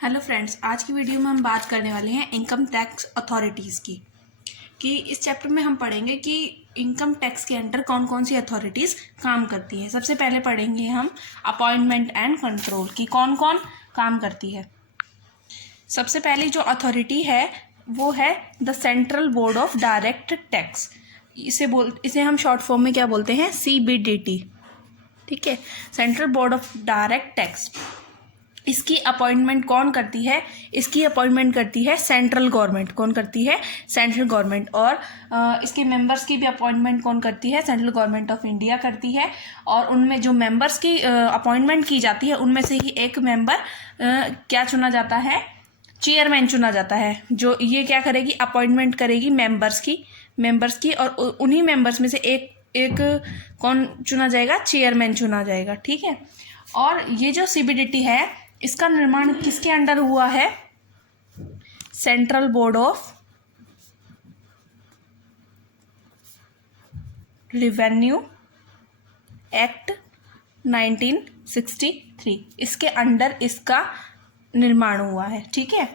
Hello friends, आज की video में हम बात करने वाले हैं इनकम टैक्स अथॉरिटीज़ की। कि इस चैप्टर में हम पढ़ेंगे कि इनकम टैक्स के अंडर कौन कौन सी अथॉरिटीज़ काम करती हैं। सबसे पहले पढ़ेंगे हम अपॉइंटमेंट एंड कंट्रोल की कौन कौन काम करती है। सबसे पहली जो अथॉरिटी है वो है the central board of direct tax. इसे हम शॉर्ट फॉर्म में क्या बोलते हैं, CBDT। ठीक है, central board of direct tax. इसकी अपॉइंटमेंट कौन करती है? इसकी अपॉइंटमेंट करती है सेंट्रल गवर्नमेंट। कौन करती है? Central government. और इसके मेंबर्स की भी अपॉइंटमेंट कौन करती है? सेंट्रल गवर्नमेंट ऑफ इंडिया करती है। और उनमें जो मेंबर्स की अपॉइंटमेंट की जाती है उनमें से ही एक मेंबर क्या चुना जाता है? चेयरमैन चुना जाता है। जो ये क्या करेगी? अपॉइंटमेंट करेगी मेंबर्स की और उन्हीं मेंबर्स में से एक कौन चुना जाएगा? चेयरमैन चुना जाएगा। ठीक है। और ये जो CBDT है इसका निर्माण किसके अंडर हुआ है? Central board of revenue act 1963, इसके अंडर इसका निर्माण हुआ है। ठीक है।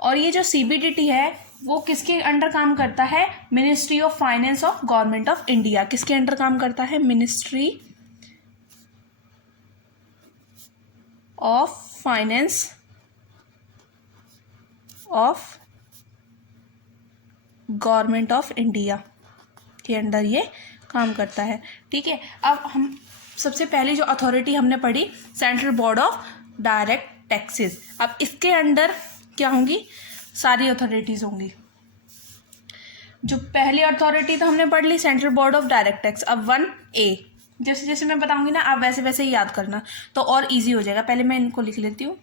और ये जो CBDT है वो किसके अंडर काम करता है? Ministry of finance of government of India. किसके अंडर काम करता है? Ministry of finance of government of India के अंडर ये काम करता है। ठीक है। अब हम सबसे पहली जो अथॉरिटी हमने पढ़ी, central board of direct taxes. अब इसके अंडर क्या होंगी? सारी अथॉरिटीज़ होंगी। जो पहली अथॉरिटी तो हमने पढ़ ली, central board of direct tax. अब 1A, जैसे जैसे मैं बताऊंगी ना आप वैसे वैसे ही याद करना तो और इजी हो जाएगा। पहले मैं इनको लिख लेती हूँ।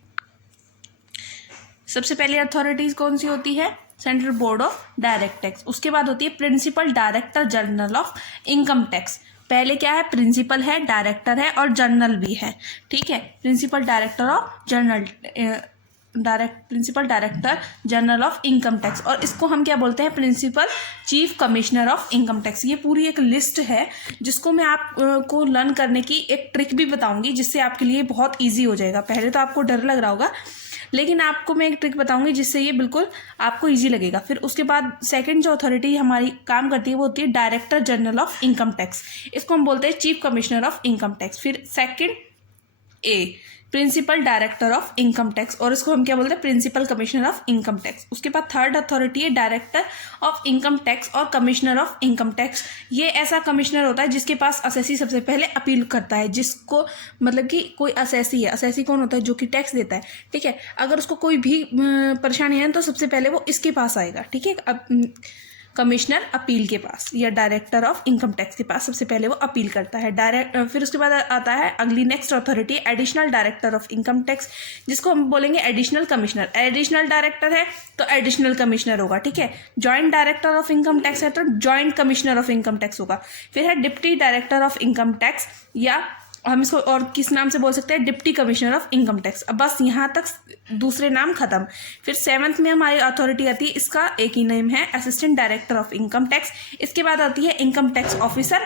सबसे पहली अथॉरिटीज कौन सी होती है? Central board of direct tax. उसके बाद होती है principal director general of income tax. पहले क्या है? प्रिंसिपल है, डायरेक्टर है और जनरल भी है। ठीक है। Principal director general of income tax. और इसको हम क्या बोलते हैं? Principal chief commissioner of income tax. ये पूरी एक लिस्ट है जिसको मैं आपको लर्न करने की एक ट्रिक भी बताऊंगी जिससे आपके लिए बहुत ईजी हो जाएगा। पहले तो आपको डर लग रहा होगा लेकिन आपको मैं एक ट्रिक बताऊंगी जिससे ये बिल्कुल आपको इजी लगेगा। फिर उसके बाद सेकंड जो अथॉरिटी हमारी काम करती है वो होती है director general of income tax. इसको हम बोलते हैं chief commissioner of income tax. फिर second A, principal director of income tax, और इसको हम क्या बोलते हैं? Principal commissioner of income tax. उसके बाद थर्ड अथॉरिटी है डायरेक्टर ऑफ इनकम टैक्स और कमिश्नर ऑफ इनकम टैक्स। ये ऐसा कमिश्नर होता है जिसके पास असेसी सबसे पहले अपील करता है। जिसको मतलब कि कोई असेसी है, असेसी कौन होता है? जो कि टैक्स देता है। ठीक है। अगर उसको कोई भी परेशानी है तो सबसे पहले वो इसके पास आएगा। ठीक है। अब कमिश्नर अपील के पास या डायरेक्टर ऑफ इनकम टैक्स के पास सबसे पहले वो अपील करता है। फिर उसके बाद आता है अगली next authority, additional director of income tax, जिसको हम बोलेंगे एडिशनल कमिश्नर। एडिशनल डायरेक्टर है तो एडिशनल कमिश्नर होगा। ठीक है। Joint director of income tax है तो joint commissioner of income tax होगा। फिर है deputy director of income tax, या हम इसको और किस नाम से बोल सकते हैं? Deputy commissioner of income tax. अब बस यहाँ तक दूसरे नाम खत्म। फिर 7th में हमारी अथॉरिटी आती है, इसका एक ही नेम है, assistant director of income tax. इसके बाद आती है income tax officer,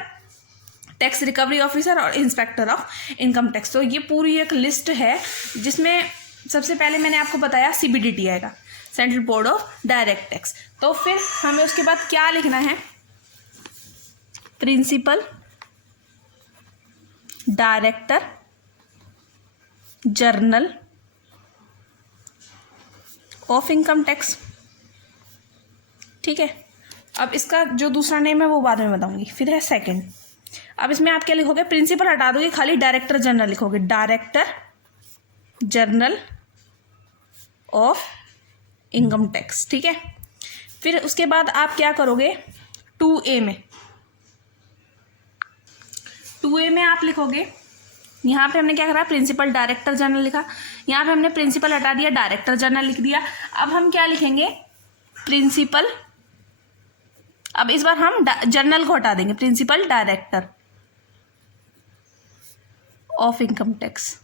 tax recovery officer और इंस्पेक्टर ऑफ इनकम टैक्स। तो ये पूरी एक लिस्ट है जिसमें सबसे पहले मैंने आपको बताया CBDT आएगा, central board of direct tax. तो फिर हमें उसके बाद क्या लिखना है? Principal director general of income tax. ठीक है। अब इसका जो दूसरा नेम है वो बाद में बताऊंगी। फिर है सेकंड। अब इसमें आप क्या लिखोगे? प्रिंसिपल हटा दोगे, खाली डायरेक्टर जनरल लिखोगे, director general of income tax. ठीक है। फिर उसके बाद आप क्या करोगे? 2A में आप लिखोगे, यहाँ पे हमने क्या करा? प्रिंसिपल डायरेक्टर जनरल लिखा। यहाँ पे हमने प्रिंसिपल हटा दिया, डायरेक्टर जनरल लिख दिया। अब हम क्या लिखेंगे? प्रिंसिपल, अब इस बार हम जनरल को हटा देंगे, principal director of income tax.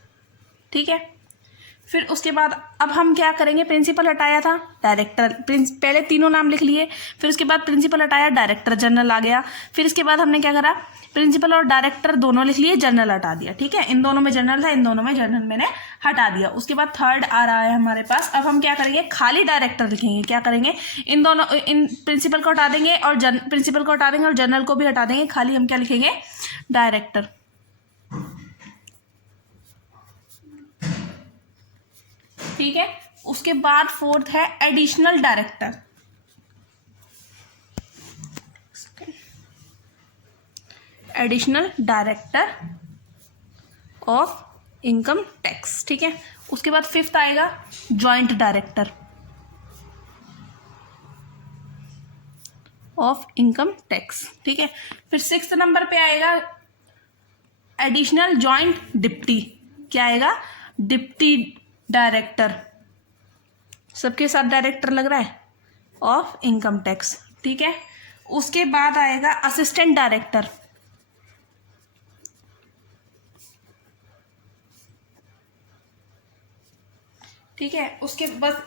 ठीक है। फिर उसके बाद अब हम क्या करेंगे, प्रिंसिपल हटाया था, डायरेक्टर, पहले तीनों नाम लिख लिए, फिर उसके बाद प्रिंसिपल हटाया, डायरेक्टर जनरल आ गया। फिर इसके बाद हमने क्या करा, प्रिंसिपल और डायरेक्टर दोनों लिख लिए, जनरल हटा दिया। ठीक है, इन दोनों में जनरल था, इन दोनों में जनरल मैंने हटा दिया। उसके बाद थर्ड आ रहा है हमारे पास। अब हम क्या करेंगे, खाली डायरेक्टर लिखेंगे। क्या करेंगे, इन दोनों, इन प्रिंसिपल को हटा देंगे और प्रिंसिपल को हटा देंगे और जनरल को भी हटा देंगे, खाली हम क्या लिखेंगे, डायरेक्टर। ठीक है, उसके बाद फोर्थ है additional director. Additional director of income tax. ठीक है, उसके बाद फिफ्थ आएगा joint director of income tax. ठीक है, फिर सिक्स्थ नंबर पे आएगा एडिशनल जॉइंट डिप्टी। क्या आएगा, डिप्टी डायरेक्टर, सबके साथ डायरेक्टर लग रहा है, ऑफ इनकम टैक्स। ठीक है, उसके बाद आएगा असिस्टेंट डायरेक्टर। ठीक है, उसके बाद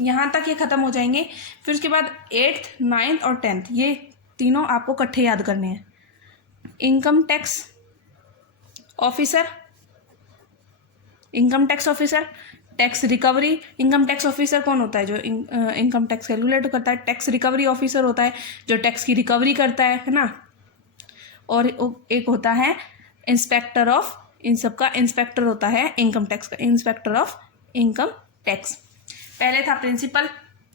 यहाँ तक ये खत्म हो जाएंगे। फिर उसके बाद 8th 9th और 10th ये तीनों आपको इकट्ठे याद करने हैं। Income tax officer, income tax officer, tax recovery. Income tax officer कौन होता है, जो इनकम टैक्स कैलकुलेट करता है। टैक्स रिकवरी ऑफिसर होता है जो टैक्स की रिकवरी करता है ना। और एक होता है इंस्पेक्टर ऑफ, इन सब का इंस्पेक्टर होता है इनकम टैक्स का, इंस्पेक्टर ऑफ इनकम टैक्स। पहले था प्रिंसिपल,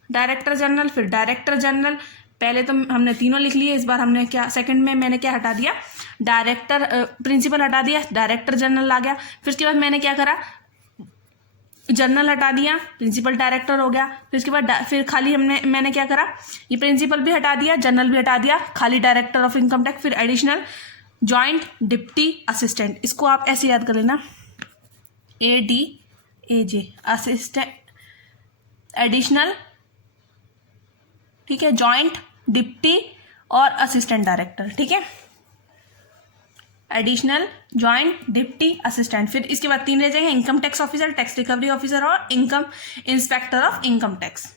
डायरेक्टर जनरल, फिर डायरेक्टर जनरल। पहले तो हमने तीनों लिख लिए, इस बार हमने क्या, सेकंड में मैंने क्या हटा दिया, डायरेक्टर, प्रिंसिपल हटा दिया, डायरेक्टर जनरल आ गया। फिर उसके बाद मैंने क्या करा, जनरल हटा दिया, प्रिंसिपल डायरेक्टर हो गया। फिर उसके बाद फिर खाली मैंने क्या करा, ये प्रिंसिपल भी हटा दिया, जनरल भी हटा दिया, खाली डायरेक्टर ऑफ इनकम टैक्स। फिर एडिशनल जॉइंट डिप्टी असिस्टेंट, इसको आप ऐसे याद कर लेना, ADAJ, असिस्टेंट, एडिशनल, ठीक है, जॉइंट डिप्टी और असिस्टेंट डायरेक्टर। ठीक है, एडिशनल जॉइंट डिप्टी असिस्टेंट। फिर इसके बाद तीन रह जाएंगे, income tax officer, tax recovery officer और income inspector of income tax.